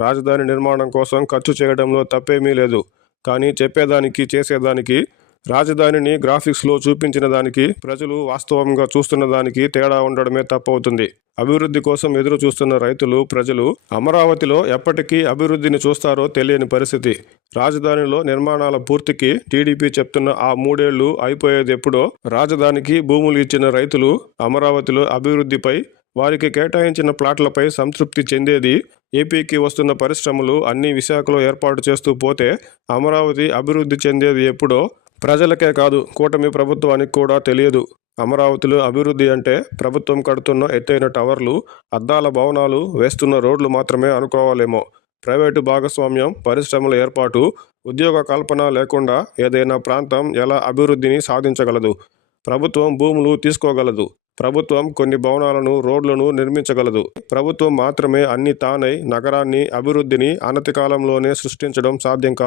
రాజధాని నిర్మాణం కోసం ఖర్చు చేయడంలో తప్పేమీ లేదు. కానీ చెప్పేదానికి చేసేదానికి రాజధానిని గ్రాఫిక్స్లో చూపించిన దానికి ప్రజలు వాస్తవంగా చూస్తున్న దానికి తేడా ఉండడమే తప్పవుతుంది. అభివృద్ధి కోసం ఎదురు చూస్తున్న రైతులు ప్రజలు అమరావతిలో ఎప్పటికీ అభివృద్ధిని చూస్తారో తెలియని పరిస్థితి. రాజధానిలో నిర్మాణాల పూర్తికి టీడీపీ చెప్తున్న ఆ మూడేళ్ళు అయిపోయేది ఎప్పుడో రాజధానికి భూములు ఇచ్చిన రైతులు అమరావతిలో అభివృద్ధిపై వారికి కేటాయించిన ప్లాట్లపై సంతృప్తి చెందేది ఏపీకి వస్తున్న పరిశ్రమలు అన్ని విశాఖలో ఏర్పాటు చేస్తూ పోతే అమరావతి అభివృద్ధి చెందేది ఎప్పుడో ప్రజలకే కాదు కూటమి ప్రభుత్వానికి కూడా తెలియదు. అమరావతిలో అభివృద్ధి అంటే ప్రభుత్వం కడుతున్న ఎత్తైన టవర్లు అద్దాల భవనాలు వేస్తున్న రోడ్లు మాత్రమే అనుకోవాలేమో. ప్రైవేటు భాగస్వామ్యం పరిశ్రమల ఏర్పాటు ఉద్యోగ కల్పన లేకుండా ఏదైనా ప్రాంతం ఎలా అభివృద్ధిని సాధించగలదు? ప్రభుత్వం భూములు తీసుకోగలదు. ప్రభుత్వం కొన్ని భవనాలను రోడ్లను నిర్మించగలదు. ప్రభుత్వం మాత్రమే అన్ని తానై నగరాన్ని అభివృద్ధిని అనతి కాలంలోనే సృష్టించడం సాధ్యం కాదు.